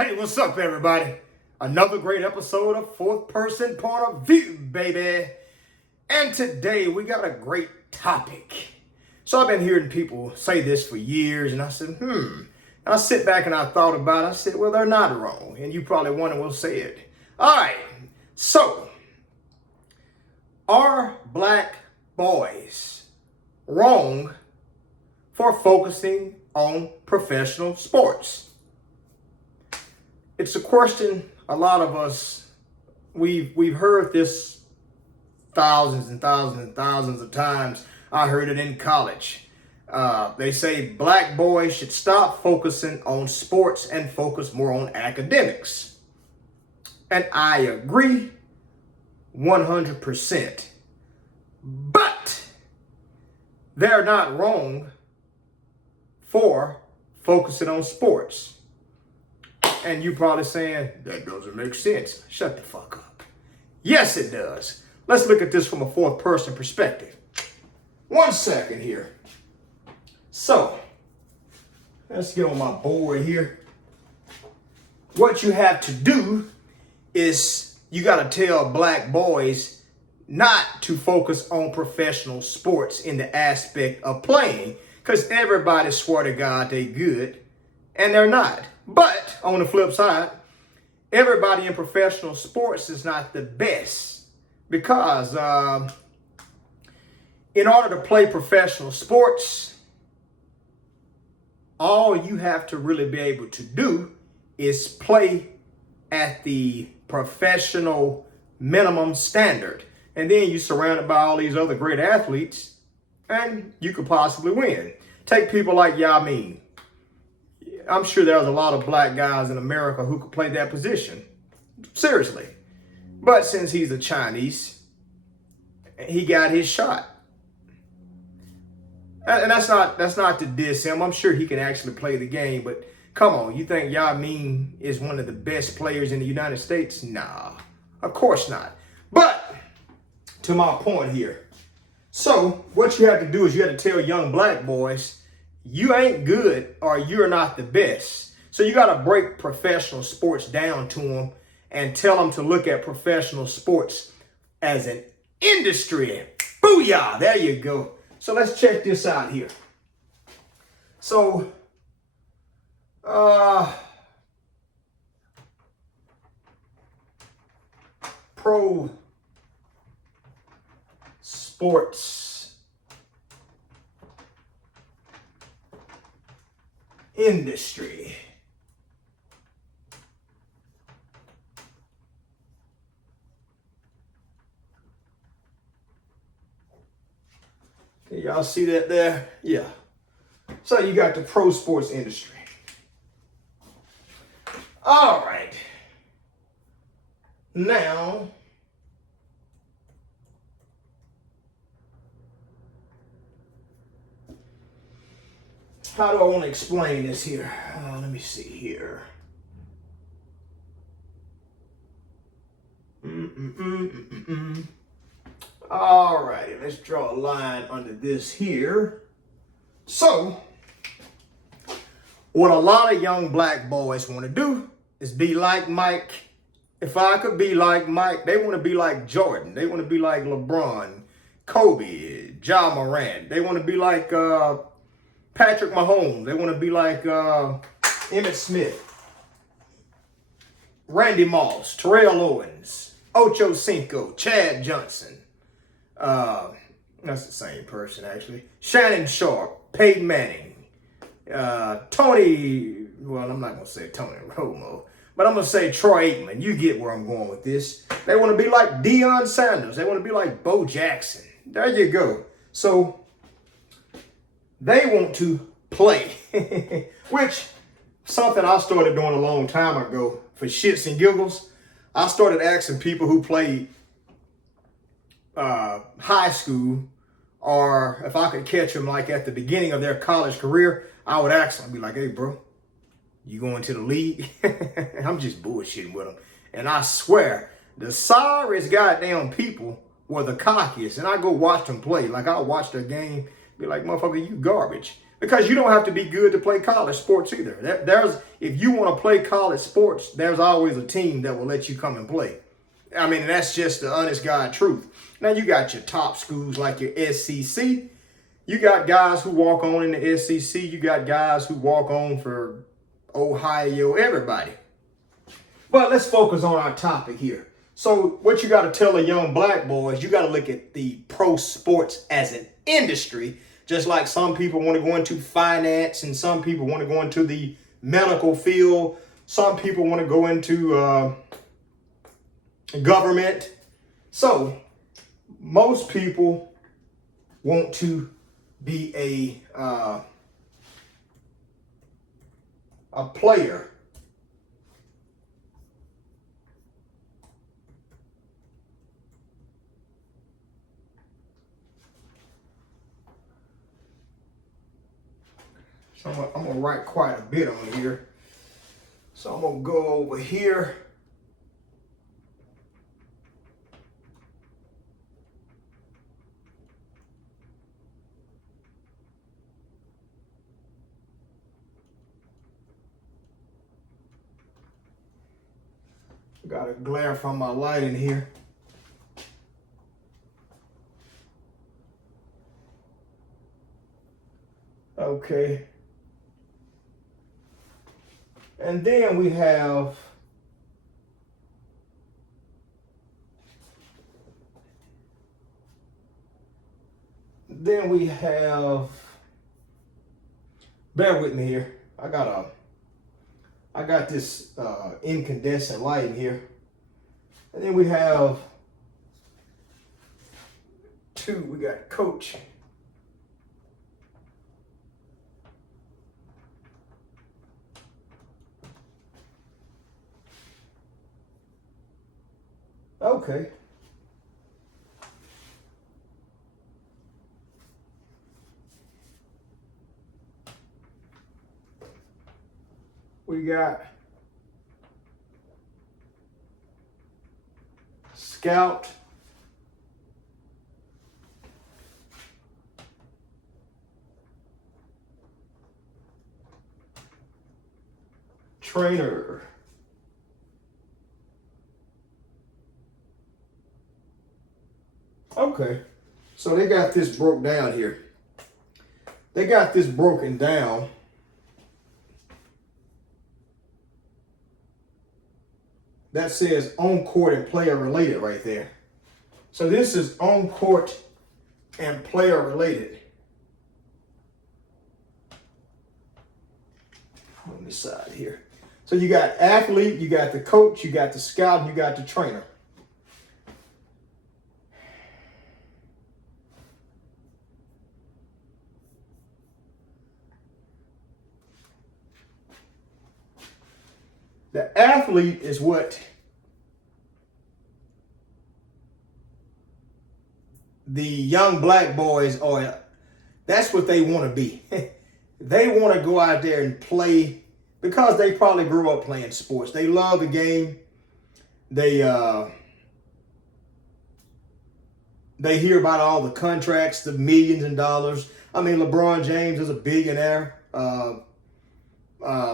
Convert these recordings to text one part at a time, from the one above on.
Hey, what's up, everybody? Another great episode of Fourth Person Point of View, baby. And today we got a great topic. So I've been hearing people say this for years, and I said, And I sit back and I thought about it. I said, well, they're not wrong. And you probably wonder, we'll say it. All right. So, are black boys wrong for focusing on professional sports? It's a question a lot of us, we've heard this thousands and thousands and thousands of times. I heard it in college. They say black boys should stop focusing on sports and focus more on academics. And I agree 100%. But they're not wrong for focusing on sports. And you probably saying, that doesn't make sense. Shut the fuck up. Yes, it does. Let's look at this from a fourth person perspective. 1 second here. So, let's get on my board here. What you have to do is you got to tell black boys not to focus on professional sports in the aspect of playing, because everybody swear to God they good, and they're not. But on the flip side, everybody in professional sports is not the best, because in order to play professional sports, all you have to really be able to do is play at the professional minimum standard. And then you're surrounded by all these other great athletes, and you could possibly win. Take people like Yao Ming. I'm sure there's a lot of black guys in America who could play that position. Seriously. But since he's a Chinese, he got his shot. And that's not to diss him. I'm sure he can actually play the game. But come on, you think Yao Ming is one of the best players in the United States? Nah, of course not. But to my point here. So what you have to do is you have to tell young black boys, you ain't good or you're not the best. So you got to break professional sports down to them and tell them to look at professional sports as an industry. Booyah! There you go. So let's check this out here. So, pro sports industry. Can y'all see that there? Yeah. So you got the pro sports industry. All right. Now, how do I want to explain this here? Let me see here. All righty, let's draw a line under this here. So, what a lot of young black boys want to do is be like Mike. If I could be like Mike, they want to be like Jordan. They want to be like LeBron, Kobe, Ja Morant. They want to be like Patrick Mahomes. They want to be like Emmitt Smith, Randy Moss, Terrell Owens, Ocho Cinco, Chad Johnson. That's the same person, actually. Shannon Sharp, Peyton Manning, Tony, well, I'm not going to say Tony Romo, but I'm going to say Troy Aikman. You get where I'm going with this. They want to be like Deion Sanders. They want to be like Bo Jackson. There you go. So, they want to play, which something I started doing a long time ago for shits and giggles. I started asking people who played high school, or if I could catch them like at the beginning of their college career, I would ask them, I'd be like, hey, bro, you going to the league? I'm just bullshitting with them. And I swear, the sorriest goddamn people were the cockiest. And I go watch them play. Like, I'll watch their game, be like, motherfucker, you garbage. Because you don't have to be good to play college sports either. If you want to play college sports, there's always a team that will let you come and play. I mean, that's just the honest God truth. Now, you got your top schools like your SEC. You got guys who walk on in the SEC. You got guys who walk on for Ohio, everybody. But let's focus on our topic here. So what you got to tell the young black boys, you got to look at the pro sports as an industry, just like some people want to go into finance and some people want to go into the medical field. Some people want to go into government. So most people want to be a player. So I'm gonna write quite a bit on here. So I'm gonna go over here. Got a glare from my light in here. Okay. And then we have bear with me here. I got this incandescent light in here. And then we have we got coach. Okay. We got scout, trainer, okay, so they got this broke down here. They got this broken down. That says on court and player related right there. So this is on court and player related. On this side here. So you got athlete, you got the coach, you got the scout, and you got the trainer. The athlete is what the young black boys are. That's what they want to be. They want to go out there and play because they probably grew up playing sports. They love the game. They hear about all the contracts, the millions and dollars. I mean, LeBron James is a billionaire.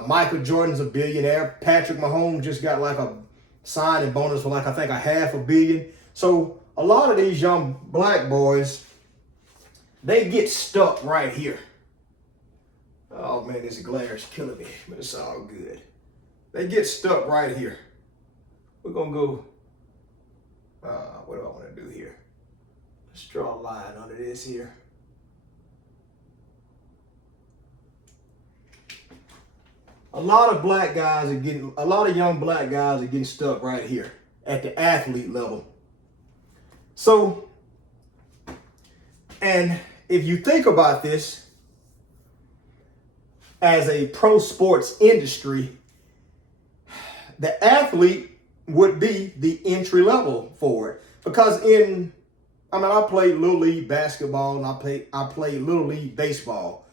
Michael Jordan's a billionaire. Patrick Mahomes just got like a signing bonus for like, I think, $500 million. So a lot of these young black boys, they get stuck right here. Oh man, this glare is killing me, but it's all good. They get stuck right here. We're gonna go, what do I wanna do here? Let's draw a line under this here. A lot of young black guys are getting stuck right here at the athlete level. So, and if you think about this as a pro sports industry, the athlete would be the entry level for it. Because I played Little League basketball and I played Little League baseball.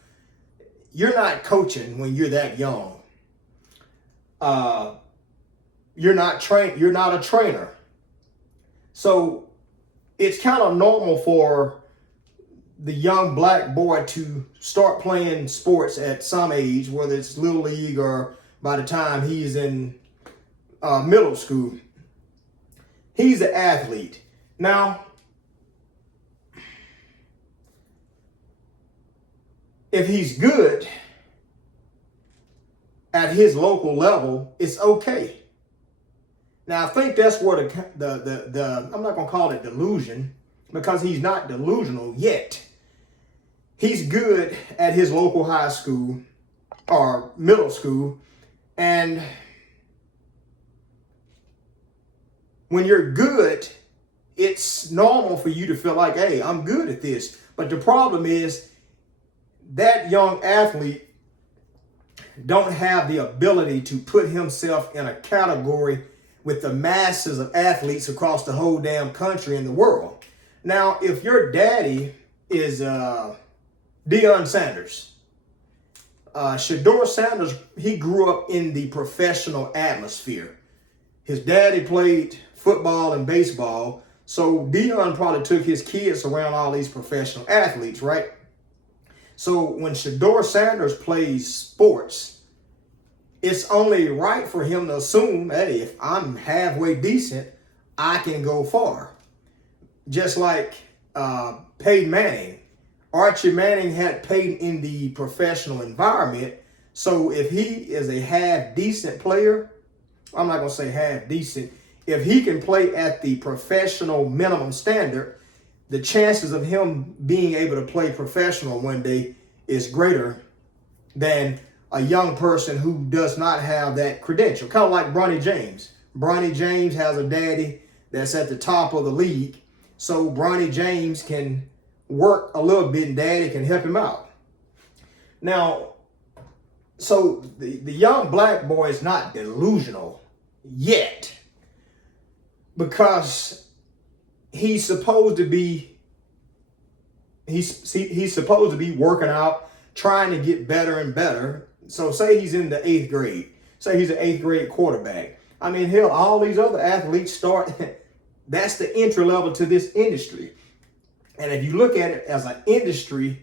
You're not coaching when you're that young. You're not a trainer. So it's kind of normal for the young black boy to start playing sports at some age, whether it's little league or by the time he's in middle school, he's an athlete. Now, if he's good at his local level, it's okay. Now, I think that's where the I'm not going to call it delusion, because he's not delusional yet. He's good at his local high school or middle school. And when you're good, it's normal for you to feel like, hey, I'm good at this. But the problem is that young athlete don't have the ability to put himself in a category with the masses of athletes across the whole damn country and the world. Now, if your daddy is Deion Sanders, Shedeur Sanders, he grew up in the professional atmosphere. His daddy played football and baseball, so Deion probably took his kids around all these professional athletes, right? So when Shedeur Sanders plays sports, it's only right for him to assume, hey, if I'm halfway decent, I can go far. Just like Peyton Manning. Archie Manning had Peyton in the professional environment. So if he is a half-decent player, I'm not going to say half-decent, if he can play at the professional minimum standard, the chances of him being able to play professional one day is greater than a young person who does not have that credential. Kind of like Bronny James. Bronny James has a daddy that's at the top of the league. So Bronny James can work a little bit and daddy can help him out. Now, so the young black boy is not delusional yet, because he's supposed to be working out, trying to get better and better. So say he's in the 8th grade. Say he's an 8th grade quarterback. I mean, hell, all these other athletes start, that's the entry level to this industry. And if you look at it as an industry,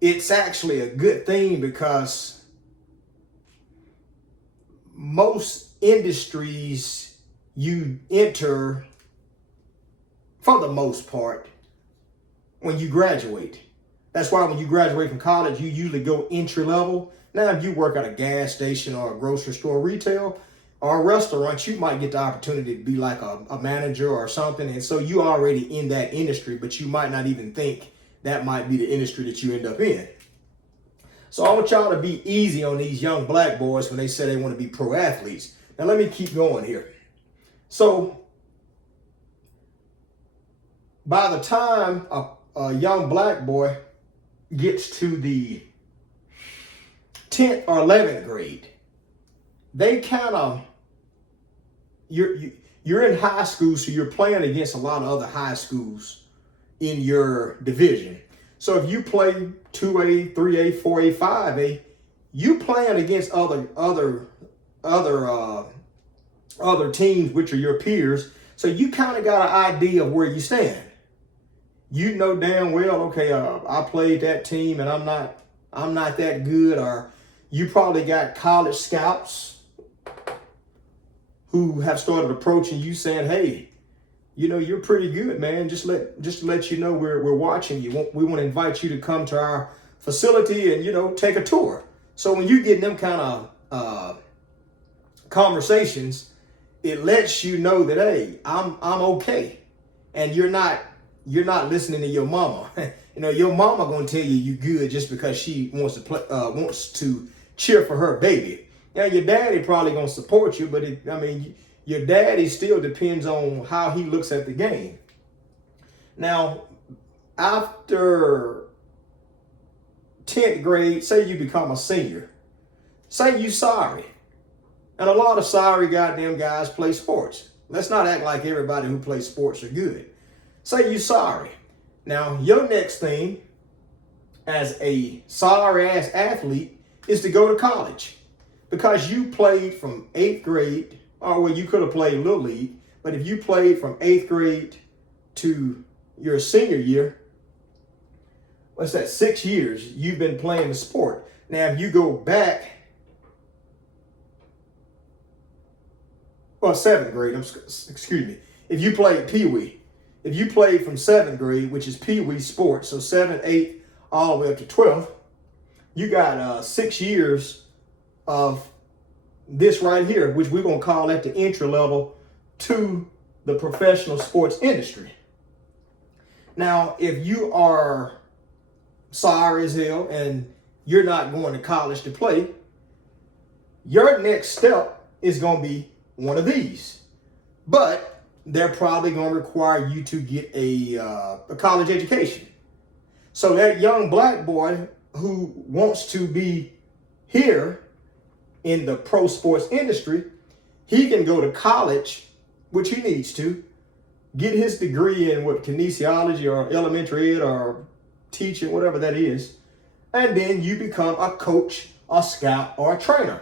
it's actually a good thing, because most industries you enter, for the most part, when you graduate. That's why when you graduate from college, you usually go entry level. Now, if you work at a gas station or a grocery store, retail, or a restaurant, you might get the opportunity to be like a manager or something. And so you already in that industry, but you might not even think that might be the industry that you end up in. So I want y'all to be easy on these young black boys when they say they want to be pro athletes. Now, let me keep going here. So by the time a young black boy gets to the 10th or 11th grade, they kind of, you're in high school, so you're playing against a lot of other high schools in your division. So if you play 2A, 3A, 4A, 5A, you playing against other teams, which are your peers. So you kind of got an idea of where you stand. You know damn well, okay, I played that team and I'm not that good. Or you probably got college scouts who have started approaching you saying, hey, you know, you're pretty good, man. Just to let you know, we're watching you. We want to invite you to come to our facility and, you know, take a tour. So when you get them kind of conversations, it lets you know that, hey, I'm okay, and you're not listening to your mama. You know, your mama gonna tell you good just because she wants to cheer for her baby. Now your daddy probably gonna support you, but your daddy still depends on how he looks at the game. Now, after 10th grade, say you become a senior. Say you sorry. And a lot of sorry goddamn guys play sports. Let's not act like everybody who plays sports are good. Say you sorry. Now, your next thing as a sorry ass athlete is to go to college, because you played from 8th grade, or well, you could have played Little League, but if you played from 8th grade to your senior year, what's that, 6 years you've been playing the sport. Now, if you go back, well, 7th grade, excuse me, if you played Pee Wee, if you played from 7th grade, which is Pee Wee sports, so 7, 8, all the way up to 12th, you got 6 years of this right here, which we're going to call at the entry level to the professional sports industry. Now, if you are sorry as hell and you're not going to college to play, your next step is going to be one of these. But they're probably going to require you to get a college education. So that young black boy who wants to be here in the pro sports industry, he can go to college, which he needs to, get his degree in what, kinesiology or elementary ed or teaching, whatever that is, and then you become a coach, a scout, or a trainer.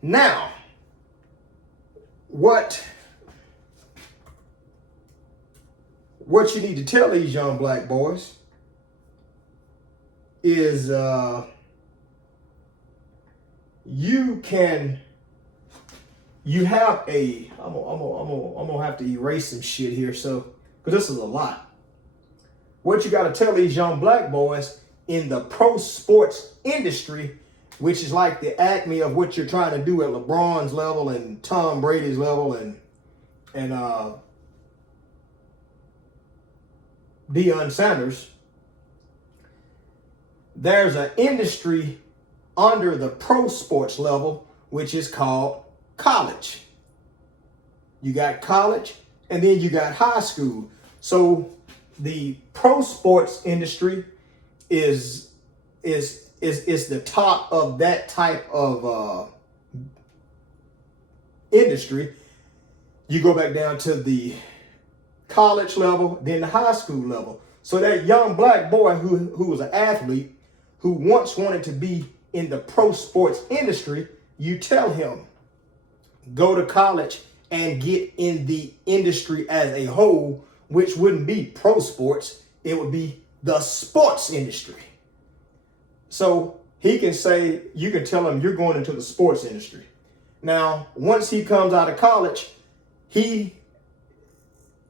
Now, what you need to tell these young black boys is you have a, I'm gonna have to erase some shit here, so, because this is a lot. What you got to tell these young black boys in the pro sports industry, which is like the acme of what you're trying to do at LeBron's level and Tom Brady's level and Deion Sanders, there's an industry under the pro sports level, which is called college. You got college, and then you got high school. So the pro sports industry is the top of that type of industry. You go back down to the college level, then the high school level. So that young black boy who was an athlete, who once wanted to be in the pro sports industry, you tell him, go to college and get in the industry as a whole, which wouldn't be pro sports, it would be the sports industry. So he can say, you can tell him you're going into the sports industry. Now, once he comes out of college, he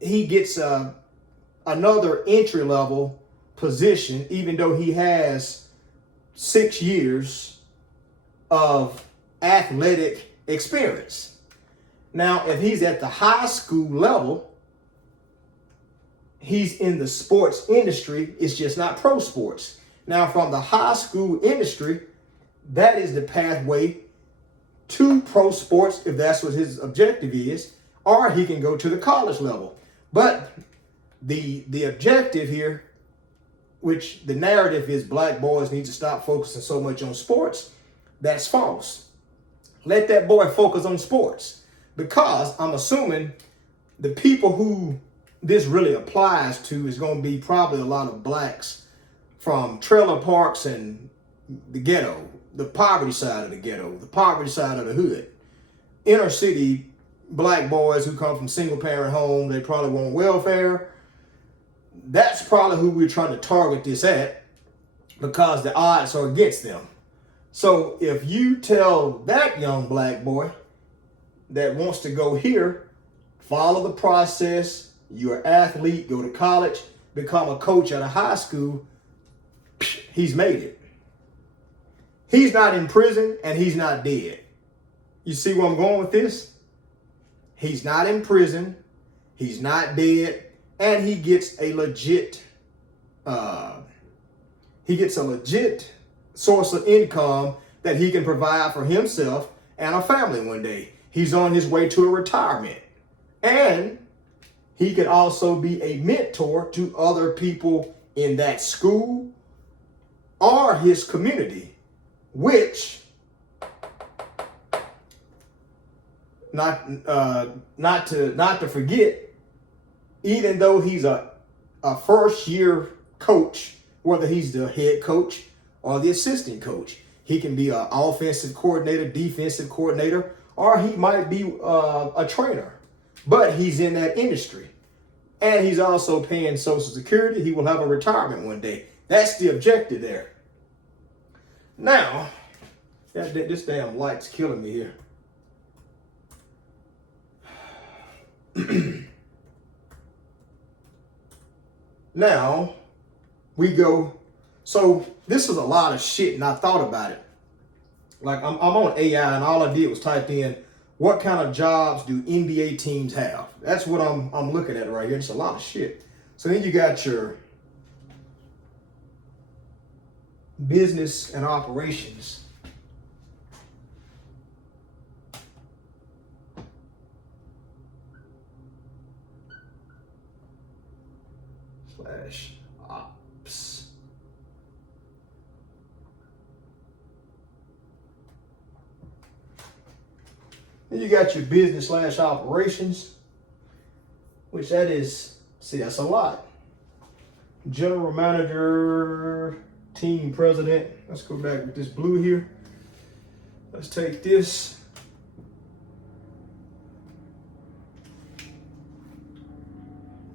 gets another entry level position, even though he has 6 years of athletic experience. Now, if he's at the high school level, he's in the sports industry. It's just not pro sports. Now, from the high school industry, that is the pathway to pro sports, if that's what his objective is, or he can go to the college level. But the objective here, which the narrative is black boys need to stop focusing so much on sports, that's false. Let that boy focus on sports, because I'm assuming the people who this really applies to is going to be probably a lot of blacks from trailer parks and the ghetto, the poverty side of the ghetto, the poverty side of the hood. Inner city black boys who come from single parent homes, they probably want welfare. That's probably who we're trying to target this at, because the odds are against them. So if you tell that young black boy that wants to go here, follow the process, you're an athlete, go to college, become a coach at a high school, he's made it. He's not in prison and he's not dead. You see where I'm going with this? He's not in prison, he's not dead, and he gets a legit source of income that he can provide for himself and a family one day. He's on his way to a retirement. And he could also be a mentor to other people in that school or his community, which not to forget, even though he's a first year coach, whether he's the head coach or the assistant coach, he can be an offensive coordinator, defensive coordinator, or he might be a trainer. But he's in that industry. And he's also paying Social Security. He will have a retirement one day. That's the objective there. Now, this damn light's killing me here. Now, we go, so this is a lot of shit, and I thought about it. Like, I'm on AI, and all I did was type in, what kind of jobs do NBA teams have? That's what I'm looking at right here. It's a lot of shit. So then you got your business and operations. Slash ops. Then you got your business slash operations, which that is, see, that's a lot. General manager, team president. Let's go back with this blue here. Let's take this.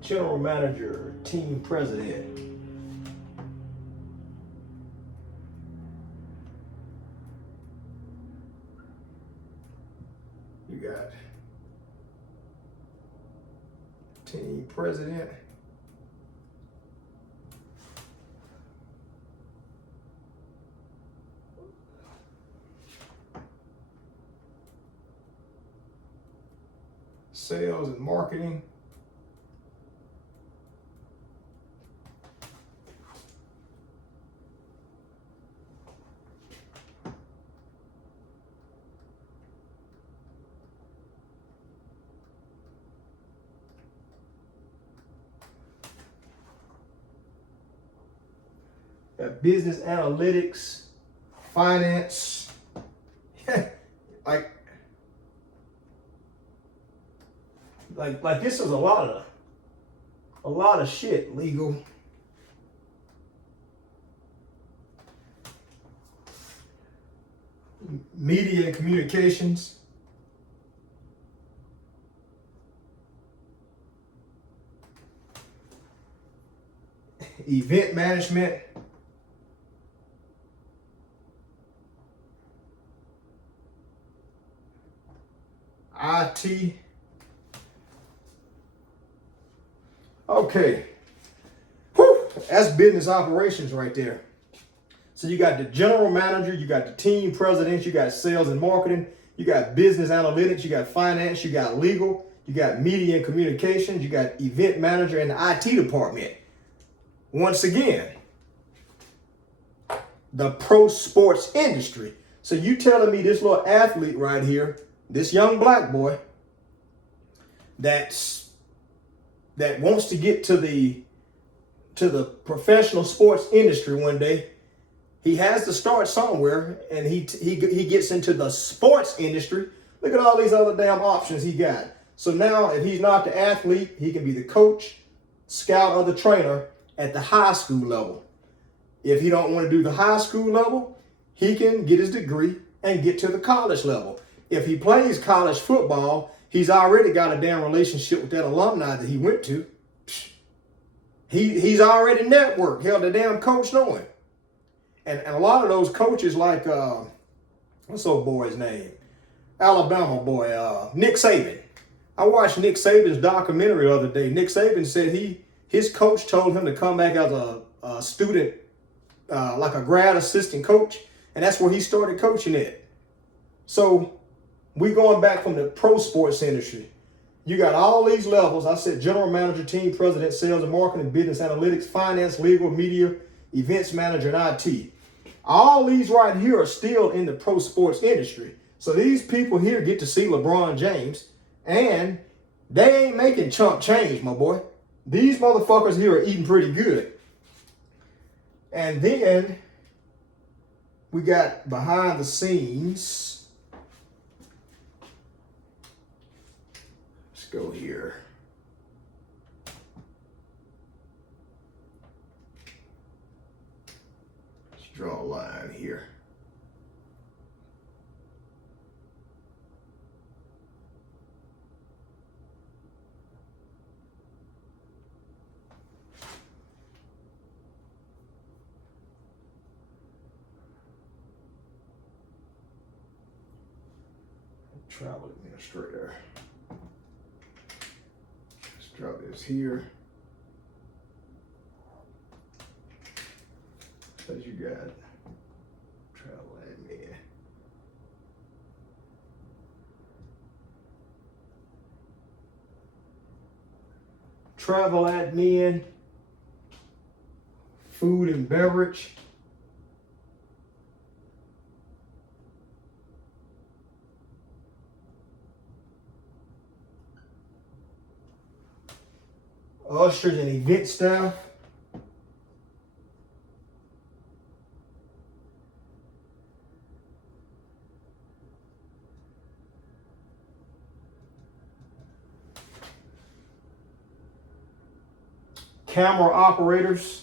General manager, team president. You got team president. Sales and marketing. Got business analytics, finance. like this is a lot of shit. Legal. Media and communications. Event management. IT. Okay. Whew. That's business operations right there. So you got the general manager, you got the team president, you got sales and marketing, you got business analytics, you got finance, you got legal, you got media and communications, you got event manager and the IT department. Once again, the pro sports industry. So you telling me this little athlete right here, this young black boy that wants to get to the professional sports industry one day, he has to start somewhere, and he gets into the sports industry. Look at all these other damn options he got. So now, if he's not the athlete, he can be the coach, scout, or the trainer at the high school level. If he don't want to do the high school level, he can get his degree and get to the college level. If he plays college football, he's already got a damn relationship with that alumni that he went to. He's already networked. Hell, the damn coach know him. And a lot of those coaches, like, what's old boy's name? Alabama boy, Nick Saban. I watched Nick Saban's documentary the other day. Nick Saban said his coach told him to come back as a student, like a grad assistant coach, and that's where he started coaching at. So we going back from the pro sports industry. You got all these levels. I said general manager, team president, sales and marketing, business analytics, finance, legal, media, events manager, and IT. All these right here are still in the pro sports industry. So these people here get to see LeBron James, and they ain't making chump change, my boy. These motherfuckers here are eating pretty good. And then we got behind the scenes. Let's go here. Let's draw a line here. travel administrator. Let's drop this here. As you got travel admin. Travel admin, food and beverage. Ushers and event staff. Camera operators.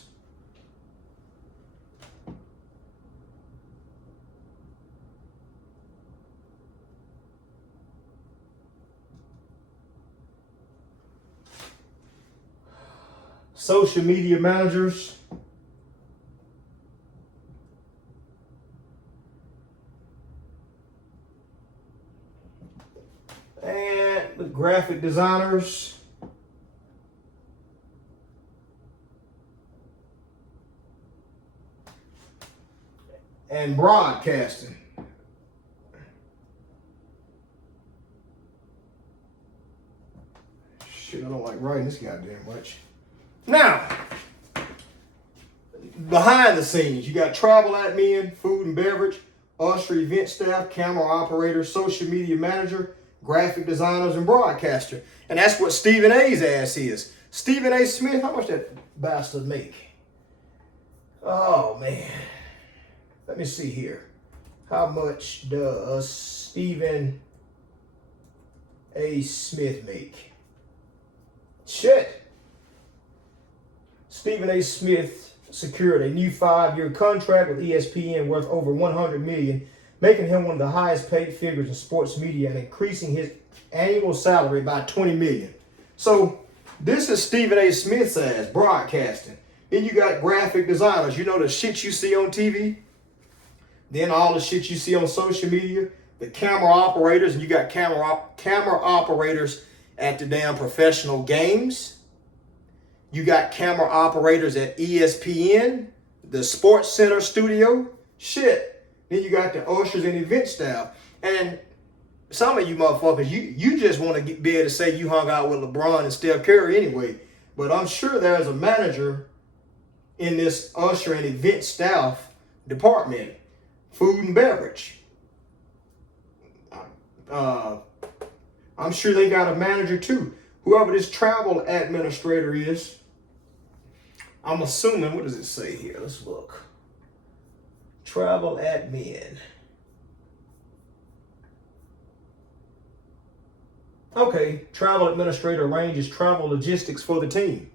Social media managers. And the graphic designers. And broadcasting. Shit, I don't like writing this goddamn much. Now, behind the scenes, you got travel admin, food and beverage, usher, event staff, camera operator, social media manager, graphic designers, and broadcaster. And that's what Stephen A's ass is. Stephen A. Smith, how much that bastard make? Oh, man. Let me see here. How much does Stephen A. Smith make? Shit. Stephen A. Smith secured a new 5-year contract with ESPN worth over $100 million, making him one of the highest paid figures in sports media and increasing his annual salary by $20 million. So this is Stephen A. Smith's ass, broadcasting. Then you got graphic designers. You know the shit you see on TV? Then all the shit you see on social media. The camera operators, and you got camera operators at the damn professional games. You got camera operators at ESPN, the Sports Center studio. Shit. Then you got the ushers and event staff. And some of you motherfuckers, you just want to be able to say you hung out with LeBron and Steph Curry anyway. But I'm sure there's a manager in this usher and event staff department. Food and beverage. I'm sure they got a manager too. Whoever this travel administrator is, I'm assuming, what does it say here? Let's look. Travel admin. Okay, travel administrator arranges travel logistics for the team.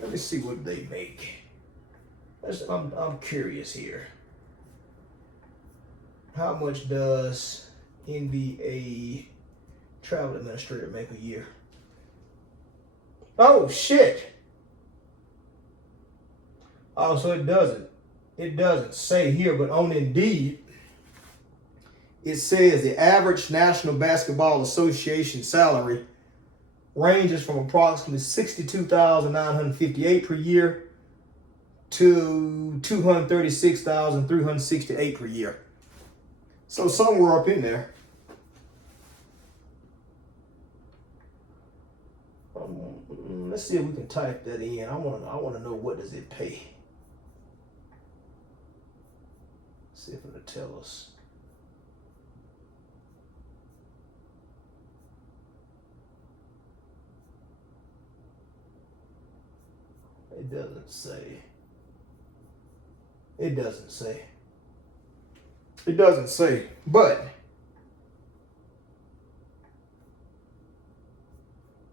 Let me see what they make. I'm curious here. How much does NBA travel administrator make a year? Oh, shit. Oh, so it doesn't say here, but on Indeed, it says the average National Basketball Association salary ranges from approximately $62,958 per year to $236,368 per year. So somewhere up in there. Let's see if we can type that in. I want to know, what does it pay? See if it'll tell us. It doesn't say. It doesn't say. It doesn't say, but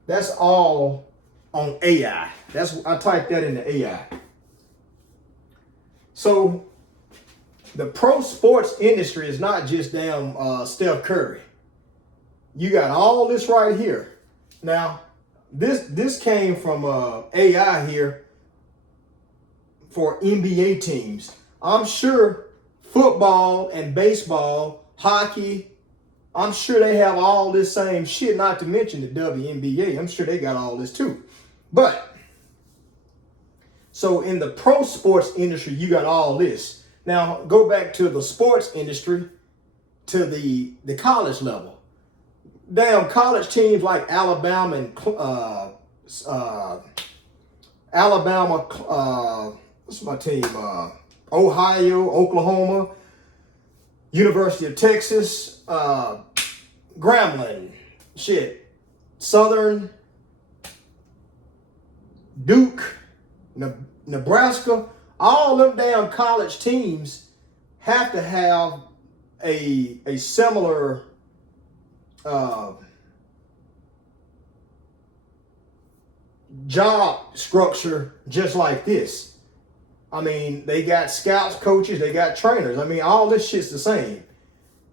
that's all on AI. I typed that into AI. So the pro sports industry is not just damn Steph Curry. You got all this right here. Now, this came from AI here for NBA teams. I'm sure football and baseball, hockey, I'm sure they have all this same shit, not to mention the WNBA. I'm sure they got all this too. But, so in the pro sports industry, you got all this. Now, go back to the sports industry, to the college level. Damn, college teams like Alabama and what's my team? Ohio, Oklahoma, University of Texas, Grambling, shit, Southern, Duke, Nebraska, all them damn college teams have to have a similar job structure just like this. I mean, they got scouts, coaches, they got trainers. I mean, all this shit's the same.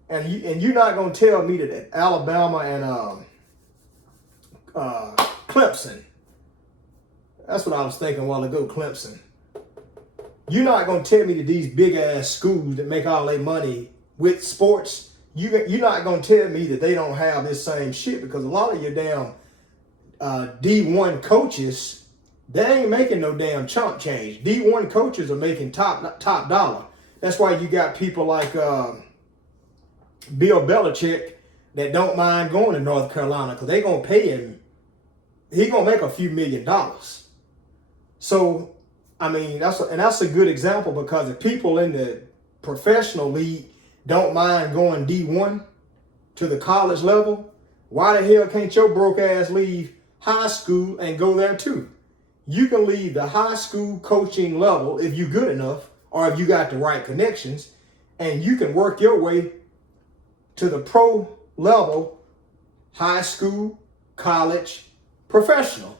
And you're not gonna tell me that Alabama and Clemson. That's what I was thinking a while ago, Clemson. You're not gonna tell me that these big ass schools that make all their money with sports, you're not gonna tell me that they don't have this same shit, because a lot of your damn D1 coaches, they ain't making no damn chump change. D1 coaches are making top dollar. That's why you got people like Bill Belichick that don't mind going to North Carolina, because they gonna pay him. He gonna make a few $1 million. So, I mean, that's a good example, because if people in the professional league don't mind going D1 to the college level, why the hell can't your broke ass leave high school and go there too? You can leave the high school coaching level if you're good enough, or if you got the right connections, and you can work your way to the pro level, high school, college, professional.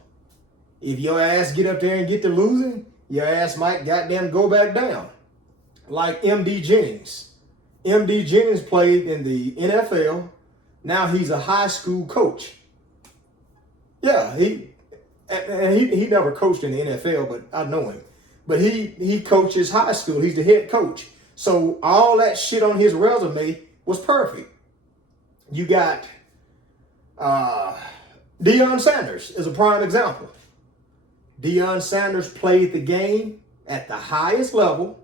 If your ass get up there and get to losing, your ass might goddamn go back down. Like MD Jennings. MD Jennings played in the NFL. Now he's a high school coach. Yeah, he never coached in the NFL, but I know him. But he coaches high school. He's the head coach. So all that shit on his resume was perfect. You got Deion Sanders is a prime example. Deion Sanders played the game at the highest level.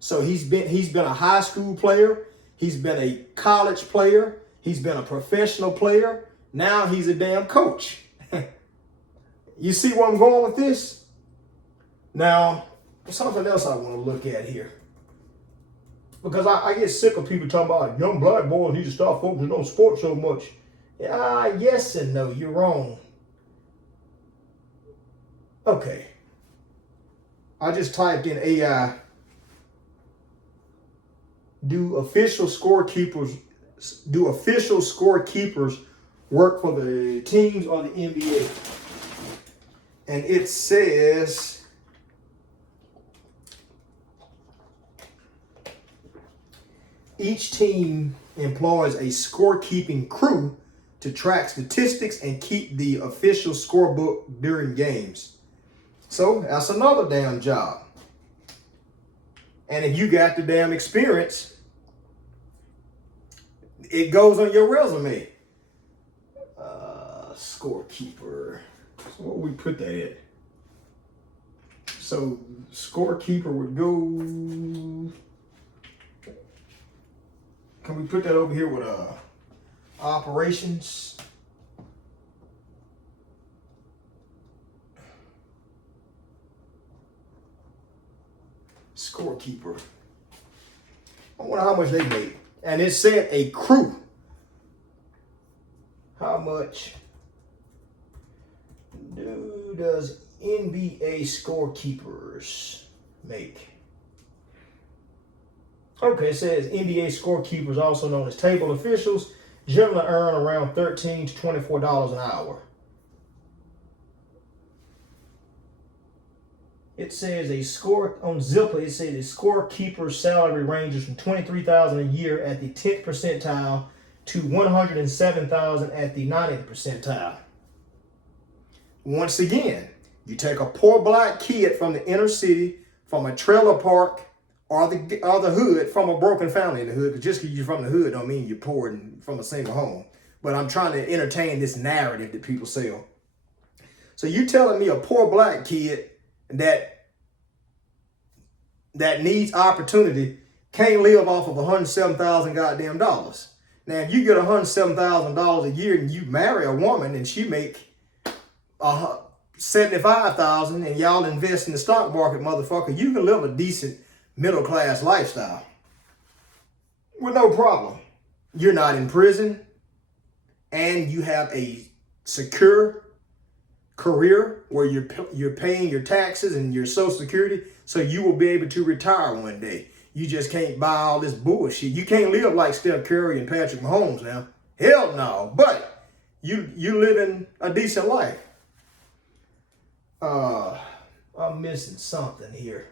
So he's been a high school player. He's been a college player. He's been a professional player. Now he's a damn coach. You see where I'm going with this? Now, something else I want to look at here. Because I get sick of people talking about young black boys need to stop focusing on sports so much. Yeah, yes and no, you're wrong. Okay. I just typed in AI. Do official scorekeepers work for the teams or the NBA? And it says each team employs a scorekeeping crew to track statistics and keep the official scorebook during games. So that's another damn job. And if you got the damn experience, it goes on your resume. Scorekeeper. So what would we put that at? So scorekeeper would go. Can we put that over here with operations? Scorekeeper. I wonder how much they made. And it said a crew. How much does NBA scorekeepers make? Okay, it says NBA scorekeepers, also known as table officials, generally earn around $13 to $24 an hour. It says on Zipper, it says a scorekeeper's salary ranges from $23,000 a year at the 10th percentile to $107,000 at the 90th percentile. Once again, you take a poor black kid from the inner city, from a trailer park, or the hood from a broken family in the hood. Because just because you're from the hood don't mean you're poor and from a single home. But I'm trying to entertain this narrative that people sell. So you telling me a poor black kid that needs opportunity can't live off of $107,000 goddamn dollars. Now, if you get $107,000 a year and you marry a woman and she make $75,000 and y'all invest in the stock market, motherfucker, you can live a decent middle class lifestyle with no problem. You're not in prison and you have a secure career where you're paying your taxes and your Social Security, so you will be able to retire one day. You just can't buy all this bullshit. You can't live like Steph Curry and Patrick Mahomes now. Hell no. But you living a decent life. I'm missing something here.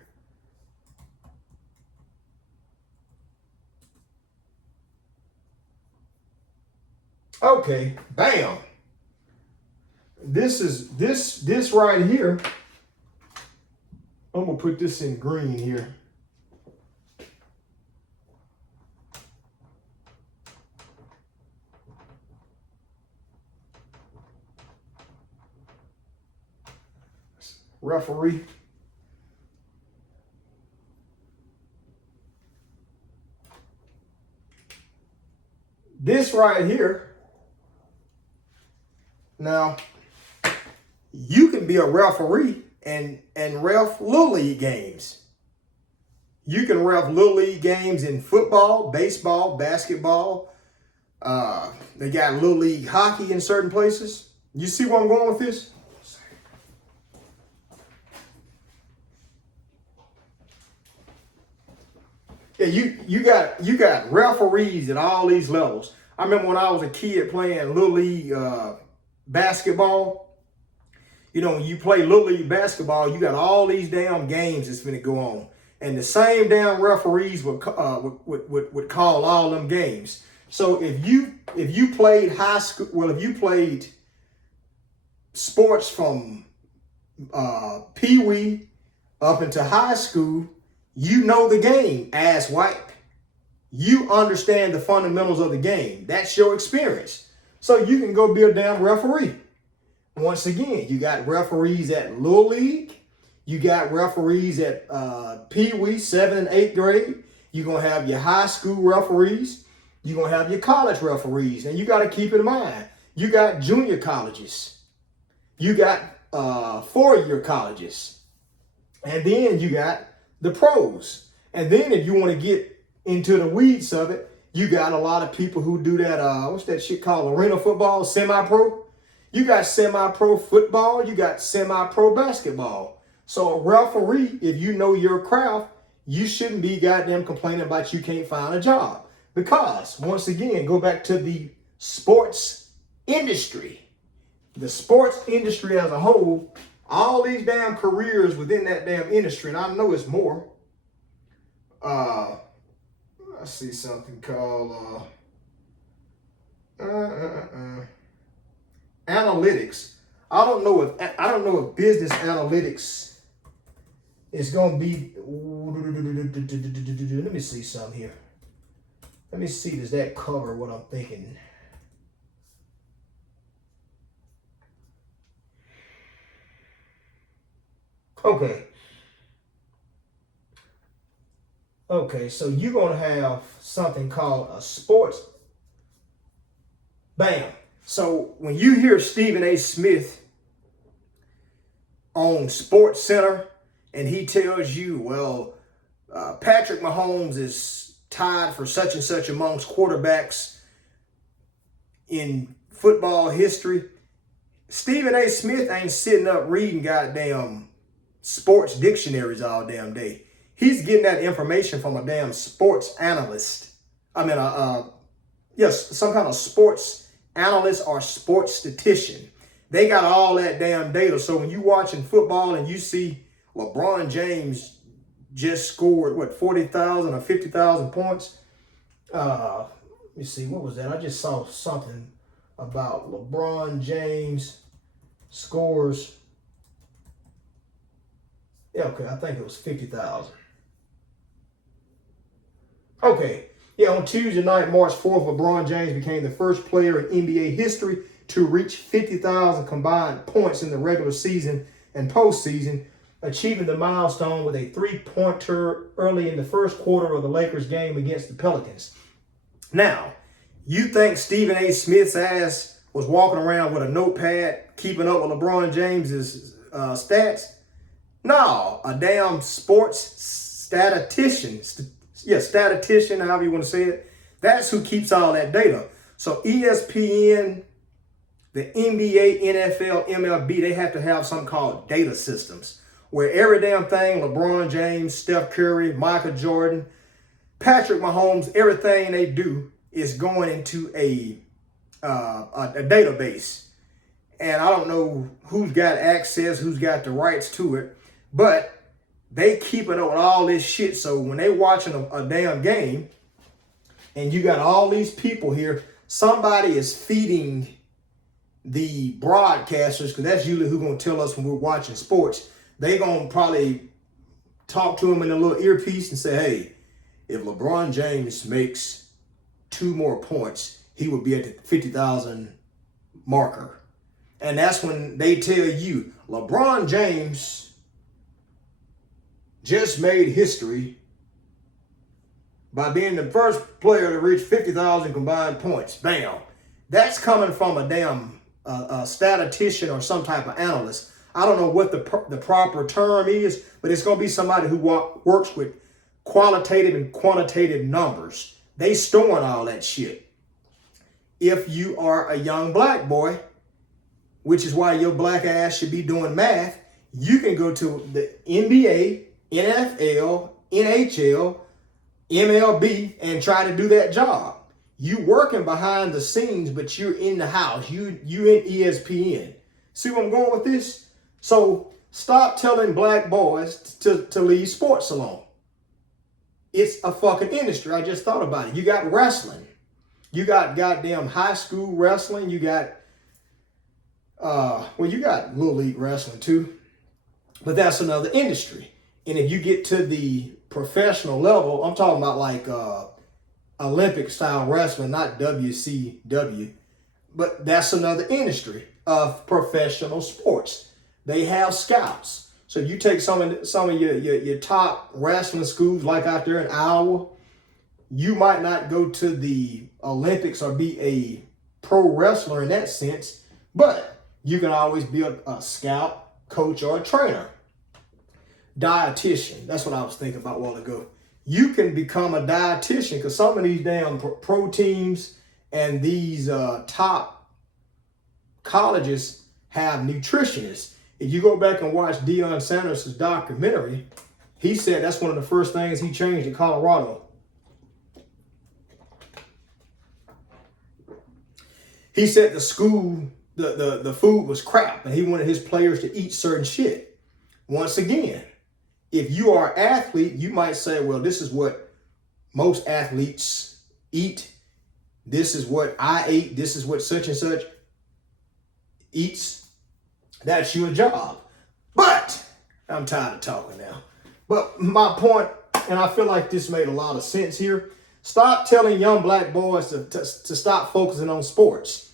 Okay, bam. This right here. I'm gonna put this in green here. Referee. This right here. Now, you can be a referee and ref Little League games. You can ref Little League games in football, baseball, basketball. They got Little League hockey in certain places. You see where I'm going with this? Yeah, you got referees at all these levels. I remember when I was a kid playing Little League basketball. You know, when you play Little League basketball, you got all these damn games that's gonna go on, and the same damn referees would call all them games. So if you played high school, well, if you played sports from pee-wee up into high school, you know the game, ass wipe. You understand the fundamentals of the game. That's your experience. So you can go be a damn referee. Once again, you got referees at Little League. You got referees at Pee-wee, 7th and 8th grade. You're going to have your high school referees. You're going to have your college referees. And you got to keep in mind, you got junior colleges. You got 4-year colleges. And then you got the pros. And then if you want to get into the weeds of it, you got a lot of people who do that, what's that shit called, arena football, semi-pro? You got semi-pro football, you got semi-pro basketball. So a referee, if you know your craft, you shouldn't be goddamn complaining about you can't find a job. Because, once again, go back to the sports industry. The sports industry as a whole, all these damn careers within that damn industry, and I know it's more. I see something called analytics. I don't know if business analytics is going to be. Let me see something here. Let me see, does that cover what I'm thinking? Okay, so you're going to have something called a sports. Bam. So when you hear Stephen A. Smith on Sports Center and he tells you, well, Patrick Mahomes is tied for such and such amongst quarterbacks in football history, Stephen A. Smith ain't sitting up reading goddamn sports dictionaries all damn day. He's getting that information from a damn sports analyst. Some kind of sports analyst or sports statistician. They got all that damn data. So when you watching football and you see LeBron James just scored, 40,000 or 50,000 points? Let me see, what was that? I just saw something about LeBron James scores. Yeah, okay, I think it was 50,000. Okay. Yeah, on Tuesday night, March 4th, LeBron James became the first player in NBA history to reach 50,000 combined points in the regular season and postseason, achieving the milestone with a three-pointer early in the first quarter of the Lakers game against the Pelicans. Now, you think Stephen A. Smith's ass was walking around with a notepad keeping up with LeBron James's stats? No, a damn sports statistician, however you want to say it. That's who keeps all that data. So ESPN, the NBA, NFL, MLB, they have to have something called data systems where every damn thing, LeBron James, Steph Curry, Michael Jordan, Patrick Mahomes, everything they do is going into a database. And I don't know who's got access, who's got the rights to it, but they keeping up with all this shit. So when they watching a damn game and you got all these people here, somebody is feeding the broadcasters, because that's usually who's going to tell us when we're watching sports. They going to probably talk to them in a little earpiece and say, hey, if LeBron James makes 2 more points, he would be at the 50,000 marker. And that's when they tell you, LeBron James just made history by being the first player to reach 50,000 combined points. Bam. That's coming from a damn statistician or some type of analyst. I don't know what the proper term is, but it's going to be somebody who works with qualitative and quantitative numbers. They storing all that shit. If you are a young black boy, which is why your black ass should be doing math, you can go to the NBA, NFL, NHL, MLB, and try to do that job. You working behind the scenes, but you're in the house. You in ESPN. See where I'm going with this? So stop telling black boys to leave sports alone. It's a fucking industry. I just thought about it. You got wrestling. You got goddamn high school wrestling. You got, you got Little League wrestling too. But that's another industry. And if you get to the professional level, I'm talking about like Olympic style wrestling, not WCW. But that's another industry of professional sports. They have scouts. So you take some of your top wrestling schools, like out there in Iowa, you might not go to the Olympics or be a pro wrestler in that sense, but you can always be a scout, coach, or a trainer. Dietitian, that's what I was thinking about a while ago. You can become a dietitian because some of these damn pro teams and these top colleges have nutritionists. If you go back and watch Deion Sanders' documentary, he said that's one of the first things he changed in Colorado. He said the school, the food was crap, and he wanted his players to eat certain shit. Once again, if you are an athlete, you might say, well, this is what most athletes eat. This is what I ate. This is what such and such eats. That's your job. But I'm tired of talking now. But my point, and I feel like this made a lot of sense here. Stop telling young black boys to stop focusing on sports.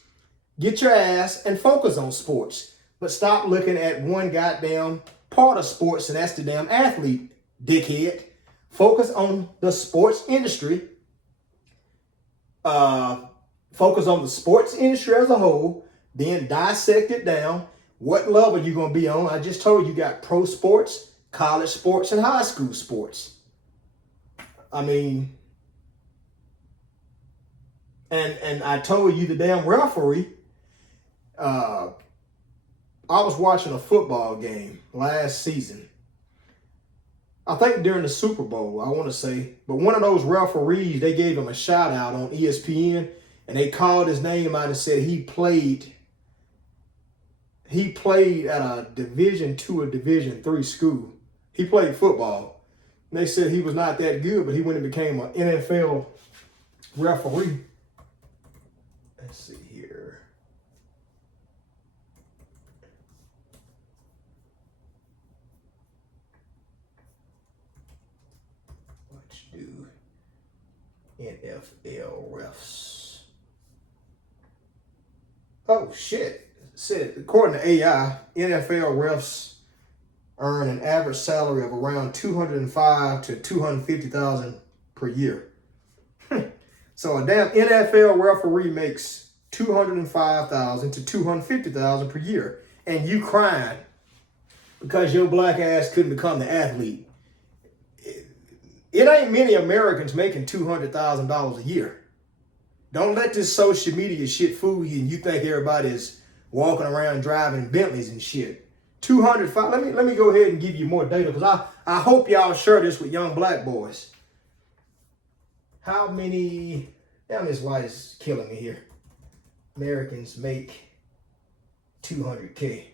Get your ass and focus on sports. But stop looking at one goddamn part of sports, and that's the damn athlete, dickhead. Focus on the sports industry. Focus on the sports industry as a whole. Then dissect it down. What level you going to be on? I just told you got pro sports, college sports, and high school sports. I mean, and I told you the damn referee. I was watching a football game last season. I think during the Super Bowl, I want to say. But one of those referees, they gave him a shout out on ESPN, and they called his name out and said he played at a Division II or Division III school. He played football. And they said he was not that good, but he went and became an NFL referee. Let's see here. What you do? NFL refs. Oh shit. Said according to AI, NFL refs earn an average salary of around $205,000 to $250,000 per year. So a damn NFL referee makes $205,000 to $250,000 per year, and you crying because your black ass couldn't become the athlete. It ain't many Americans making $200,000 a year. Don't let this social media shit fool you and you think everybody's walking around driving Bentleys and shit. 205. Let me go ahead and give you more data because I hope y'all share this with young black boys. How many, damn, this white is killing me here. Americans make $200K.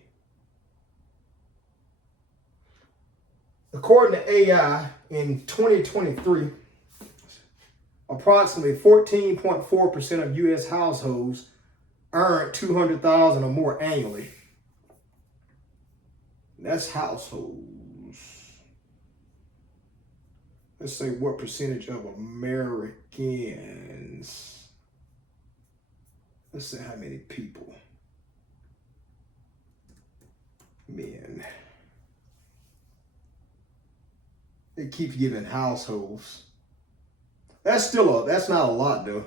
According to AI, in 2023, approximately 14.4% of U.S. households earn $200,000 or more annually. That's households. Let's say what percentage of Americans. Let's say how many people. Men. It keeps giving households. That's not a lot though.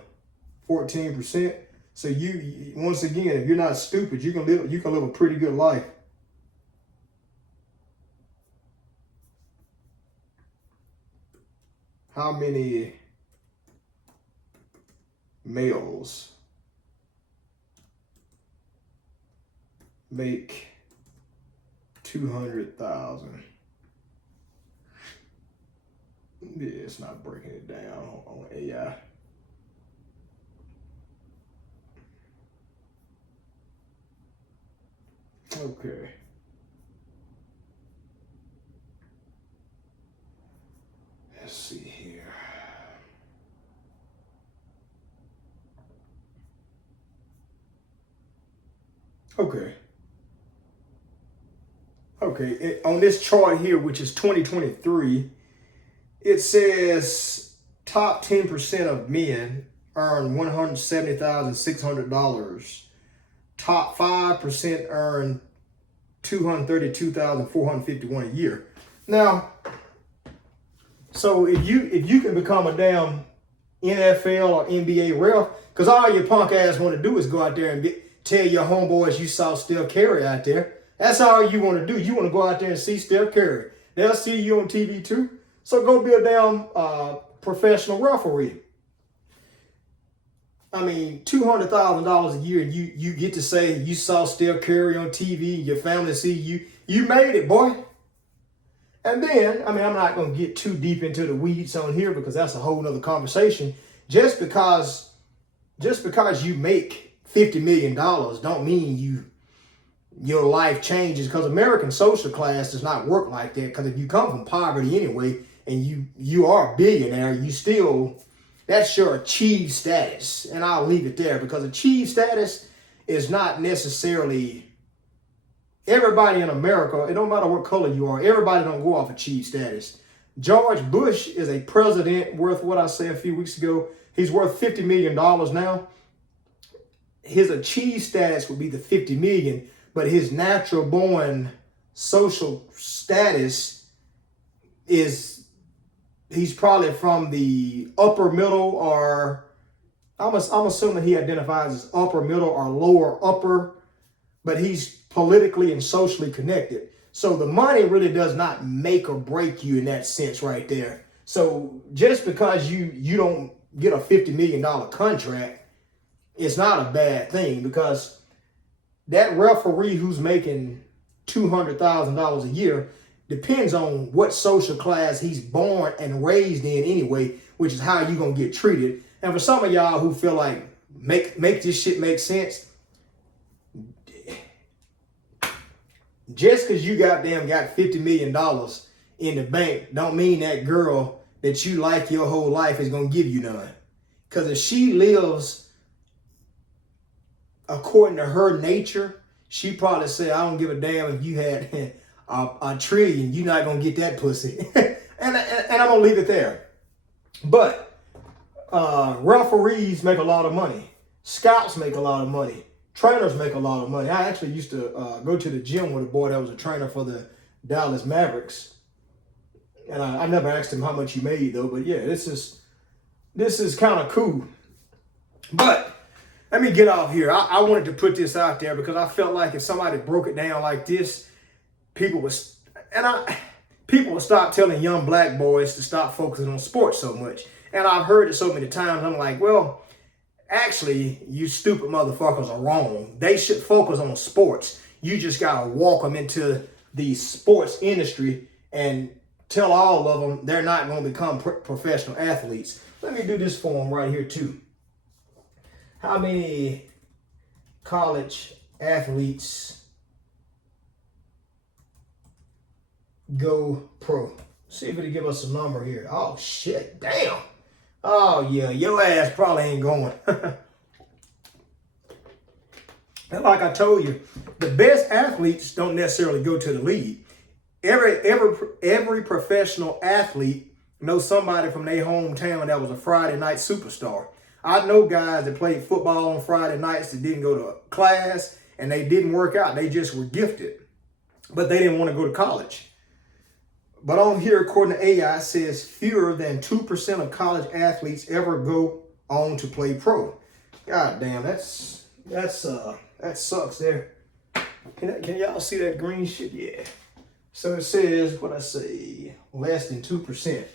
14%. So you once again, if you're not stupid, you can live a pretty good life. How many males make 200,000? Yeah, it's not breaking it down on AI. Okay. Let's see here. Okay, on this chart here, which is 2023, it says top 10% of men earn $170,600. Top 5% earn $232,451 a year. Now, so if you can become a damn NFL or NBA ref, because all your punk ass want to do is go out there and tell your homeboys you saw Steph Curry out there. That's all you want to do. You want to go out there and see Steph Curry. They'll see you on TV too. So go be a damn professional referee. I mean, $200,000 a year, and you get to say you saw Steph Curry on TV, your family see you. You made it, boy. And then, I mean, I'm not going to get too deep into the weeds on here because that's a whole nother conversation. Just because you make $50 million don't mean your life changes, because American social class does not work like that. Because if you come from poverty anyway and you are a billionaire, that's your achieved status. And I'll leave it there, because achieved status is not necessarily everybody in America. It don't matter what color you are. Everybody don't go off achieved status. George Bush is a president worth what I said a few weeks ago. He's worth $50 million now. His achieved status would be the 50 million, but his natural born social status is he's probably from the upper middle, or I'm assuming he identifies as upper middle or lower upper, but he's politically and socially connected. So the money really does not make or break you in that sense right there. So just because you don't get a $50 million contract, it's not a bad thing, because that referee who's making $200,000 a year depends on what social class he's born and raised in anyway, which is how you're going to get treated. And for some of y'all who feel like make this shit make sense, just because you got $50 million in the bank don't mean that girl that you like your whole life is going to give you none. Because if she lives according to her nature, she probably say, I don't give a damn if you had a trillion, you're not going to get that pussy. and I'm going to leave it there. But Referees make a lot of money. Scouts make a lot of money. Trainers make a lot of money. I actually used to go to the gym with a boy that was a trainer for the Dallas Mavericks. And I never asked him how much he made, though. But yeah, this is kind of cool. But let me get off here. I wanted to put this out there because I felt like if somebody broke it down like this, people would stop telling young black boys to stop focusing on sports so much. And I've heard it so many times. I'm like, well, actually, you stupid motherfuckers are wrong. They should focus on sports. You just got to walk them into the sports industry and tell all of them they're not going to become professional athletes. Let me do this for them right here, too. How many college athletes go pro? See if it'll give us a number here. Oh, shit. Damn. Oh, yeah. Your ass probably ain't going. And like I told you, the best athletes don't necessarily go to the league. Every professional athlete knows somebody from their hometown that was a Friday night superstar. I know guys that played football on Friday nights that didn't go to class and they didn't work out. They just were gifted, but they didn't want to go to college. But on here, according to AI, it says fewer than 2% of college athletes ever go on to play pro. God damn, that sucks there. Can y'all see that green shit? Yeah. So it says, what I say, less than 2%.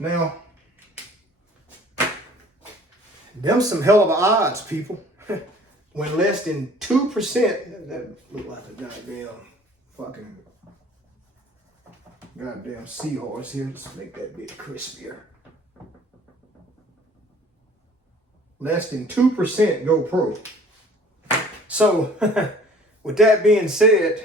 Now, them some hell of odds, people. When less than 2%, that look like a goddamn seahorse here. Let's make that bit crispier. Less than 2% go pro. So, with that being said,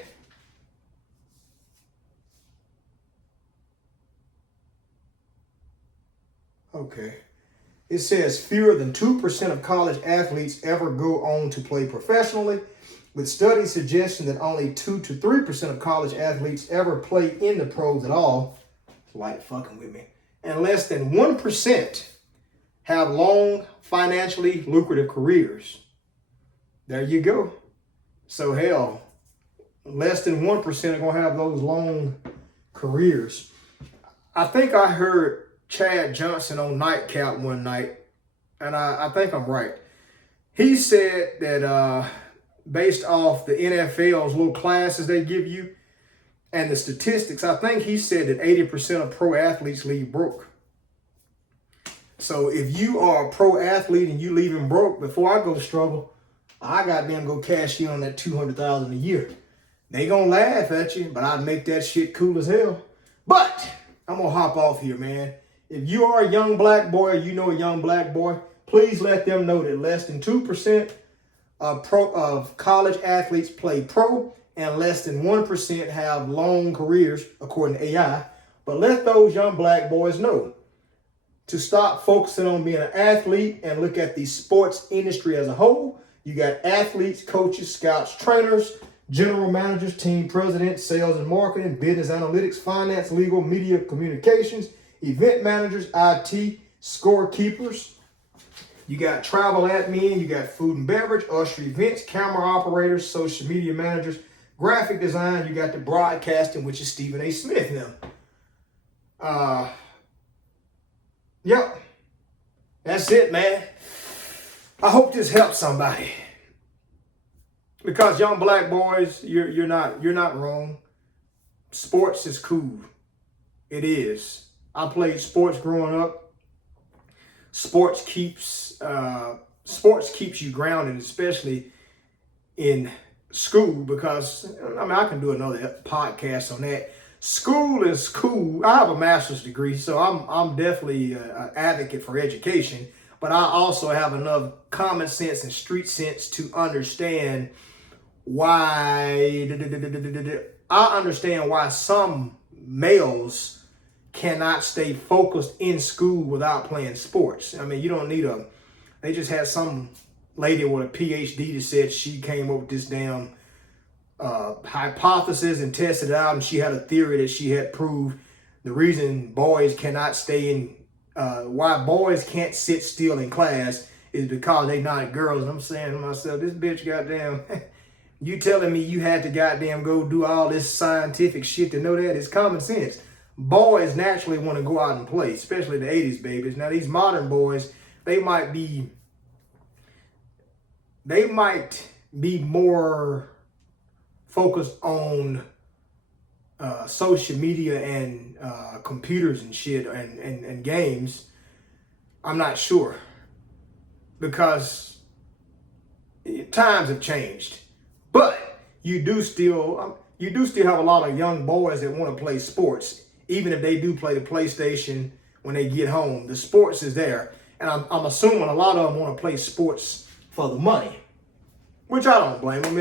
okay. It says fewer than 2% of college athletes ever go on to play professionally, with studies suggesting that only 2 to 3% of college athletes ever play in the pros at all. It's like fucking with me. And less than 1% have long, financially lucrative careers. There you go. So hell, less than 1% are going to have those long careers. I think I heard Chad Johnson on Nightcap one night, and I think I'm right. He said that based off the NFL's little classes they give you and the statistics, I think he said that 80% of pro athletes leave broke. So if you are a pro athlete and you leaving broke, before I go struggle, I got them go cash in on that $200,000 a year. They gonna laugh at you, but I'd make that shit cool as hell. But I'm gonna hop off here, man. If you are a young black boy or you know a young black boy, please let them know that less than 2% of college athletes play pro and less than 1% have long careers, according to AI. But let those young black boys know to stop focusing on being an athlete and look at the sports industry as a whole. You got athletes, coaches, scouts, trainers, general managers, team presidents, sales and marketing, business analytics, finance, legal, media, communications, event managers, IT, scorekeepers. You got travel admin, you got food and beverage, usher events, camera operators, social media managers, graphic design. You got the broadcasting, which is Stephen A. Smith now. Yep. That's it, man. I hope this helps somebody. Because young black boys, you're not wrong. Sports is cool. It is. I played sports growing up. Sports keeps you grounded, especially in school, because I can do another podcast on that. School is cool. I have a master's degree, so I'm definitely an advocate for education, but I also have enough common sense and street sense to understand why some males cannot stay focused in school without playing sports. I mean, you don't need they just had some lady with a PhD that said she came up with this damn hypothesis and tested it out, and she had a theory that she had proved the reason boys cannot stay in, why boys can't sit still in class is because they not girls. And I'm saying to myself, this bitch goddamn, you telling me you had to goddamn go do all this scientific shit to know that? It's common sense. Boys naturally want to go out and play, especially the 80s babies. Now these modern boys, they might be more focused on social media and computers and shit and games. I'm not sure, because times have changed. But you do still have a lot of young boys that want to play sports, even if they do play the PlayStation when they get home. The sports is there, and I'm assuming a lot of them want to play sports for the money, which I don't blame them.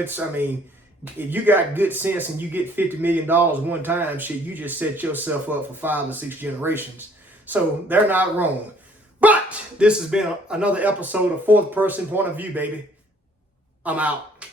If you got good sense and you get $50 million one time, shit, you just set yourself up for 5 or 6 generations. So they're not wrong. But this has been another episode of Fourth Person Point of View, baby. I'm out.